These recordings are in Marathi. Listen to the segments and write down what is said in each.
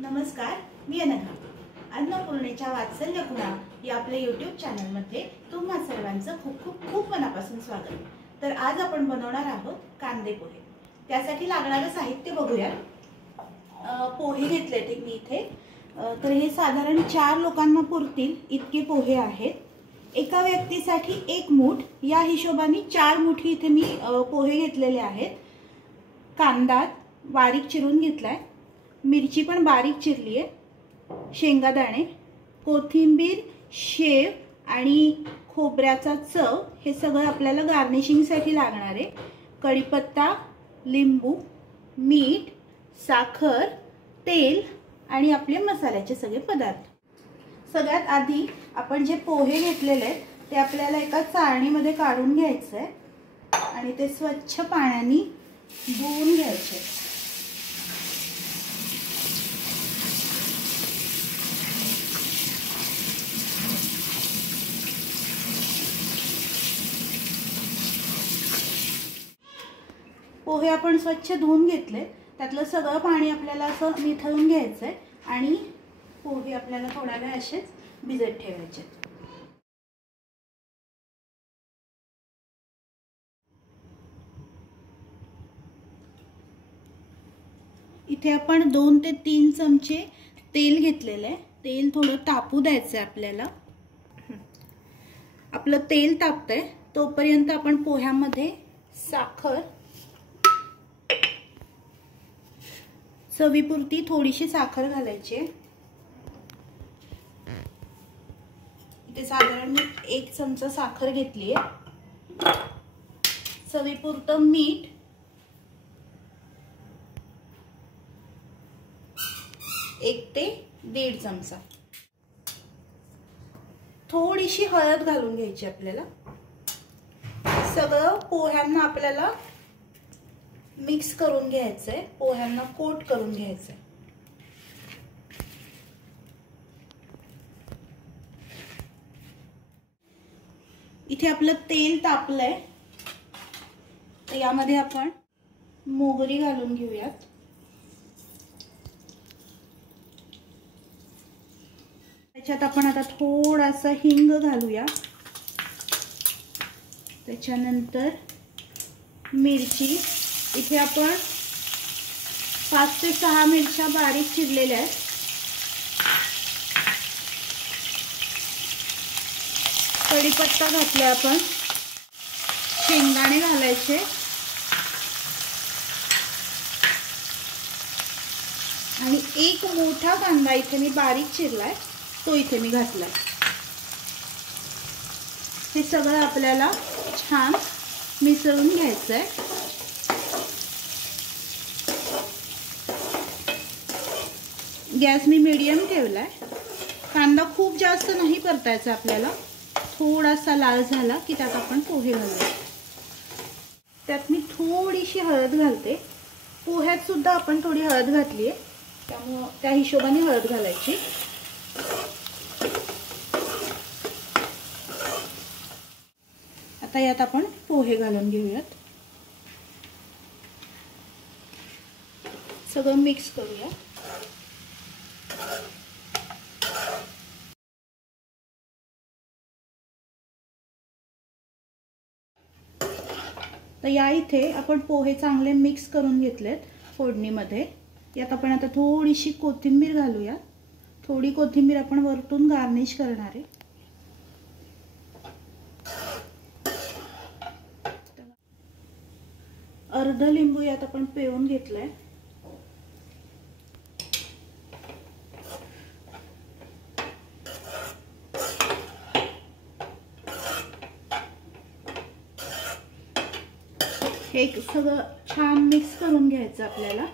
नमस्कार, मी अनघा. अन्नपूर्णेच्या वात्सल्य खुणा या आपल्या यूट्यूब चॅनलमध्ये तुम्हा सर्वांचं खूप खूप खूप मनापासून स्वागत. तर आज आपण बनवणार आहोत कांदे पोहे. त्यासाठी लागणारं साहित्य बघूया. पोहे घेतले मी इथे. तर हे साधारण 4 लोकांना पुरतील इतके पोहे आहेत. एका व्यक्तीसाठी 1 मूठ या हिशोबाने 4 मुठी इथे मी पोहे घेतलेले आहेत. कांदा बारीक चिरून घेतलाय, मिरची पण बारीक चिरली आहे, शेंगादाणे, कोथिंबीर, शेव आणि खोबऱ्याचा चव हे सगळं आपल्याला गार्निशिंगसाठी लागणार आहे. कढीपत्ता, लिंबू, मीठ, साखर, तेल आणि आपले मसाल्याचे सगळे पदार्थ. सगळ्यात आधी आपण जे पोहे घेतलेले आहेत ते आपल्याला एका चाळणीमध्ये काढून घ्यायचं आहे आणि ते स्वच्छ पाण्याने धुवून घ्यायचे. पोहे आपण स्वच्छ धुवून घेतले. त्यातलं सगळं पाणी आपल्याला असं निथळून घ्यायचं आहे आणि पोहे आपल्याला थोडा वेळ असेच भिजत ठेवायचे. इथे आपण 2 ते 3 चमचे तेल घेतलेलं आहे. तेल थोडं तापू द्यायचं आहे आपल्याला. आपलं तेल तापतंय तोपर्यंत आपण पोह्यामध्ये साखर, चवीपुरती थोडीशी साखर घालायची. इथे साधारण मी 1 चमचा साखर घेतली आहे. चवीपुरतं मीठ, 1 ते 1.5 चमचा. थोडीशी हळद घालून घ्यायची आपल्याला. सगळं पोह्यांना आपल्याला मिक्स करून घ्यायचंय, पोह्यांना कोट करून घ्यायचंय. इथे आपलं तेल तापलंय तर यामध्ये आपण मोहरी घालून घेऊयात. त्याच्यात आपण आता थोडासा हिंग घालूया. त्याच्यानंतर मिरची. इथे आपण 5 ते 6 मिरच्या बारीक चिरलेल्या आहेत. कढीपत्ता घातला आपण. शेंगदाणे घालायचे आणि 1 मोठा कांदा इथे मी बारीक चिरलाय तो इथे मी घातलाय. हे सगळं आपल्याला छान मिसळून घ्यायचंय. गॅस मी मीडियम ठेवलाय. कांदा खूप जास्त नाही परतायचा आपल्याला. थोडासा लाल झाला की त्यात आपण पोहे घालूया. त्यात मी थोडीशी हळद घालते. पोह्यात सुद्धा आपण थोडी हळद घातली आहे, त्यामुळे त्या हिशोबाने हळद घालायची. आता यात आपण पोहे घालून घेऊयात. सगळं मिक्स करूया. तर या इथे आपण पोहे चांगले मिक्स करून घेतलेत फोडणीमध्ये. यात आपण आता थोडीशी कोथिंबीर घालूया. थोडी कोथिंबीर आपण वरतून गार्निश करणार आहे. अर्ध लिंबू यात आपण पिळून घेतलाय. हे सगळं छान मिक्स करून घ्यायचं आपल्याला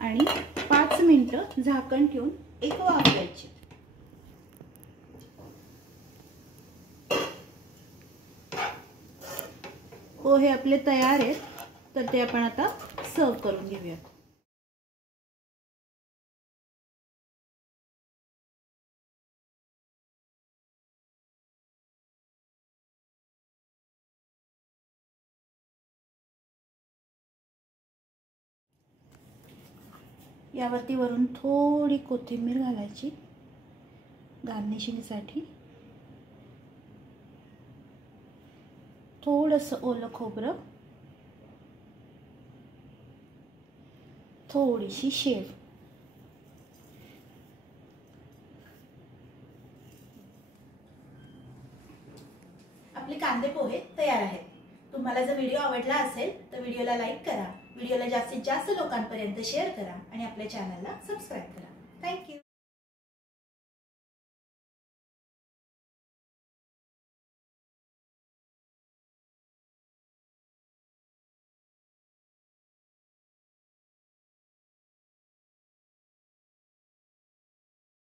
आणि 5 मिनिटं झाकण ठेवून एक वाफ द्यायची. पोहे आपले तयार आहेत, तर ते आपण आता सर्व करून घेऊयात. यावरती वरून थोडी कोथिंबीर घालायची गार्निशिंगसाठी. थोडंसं ओलं खोबरं, थोडीशी शेव. आपले कांदे पोहे तयार आहेत. तुम्हाला जर व्हिडिओ आवडला असेल तर व्हिडिओला लाईक करा, व्हिडिओला जास्तीत जास्त लोकांपर्यंत शेअर करा आणि आपल्या चॅनलला सबस्क्राईब करा. थँक्यू.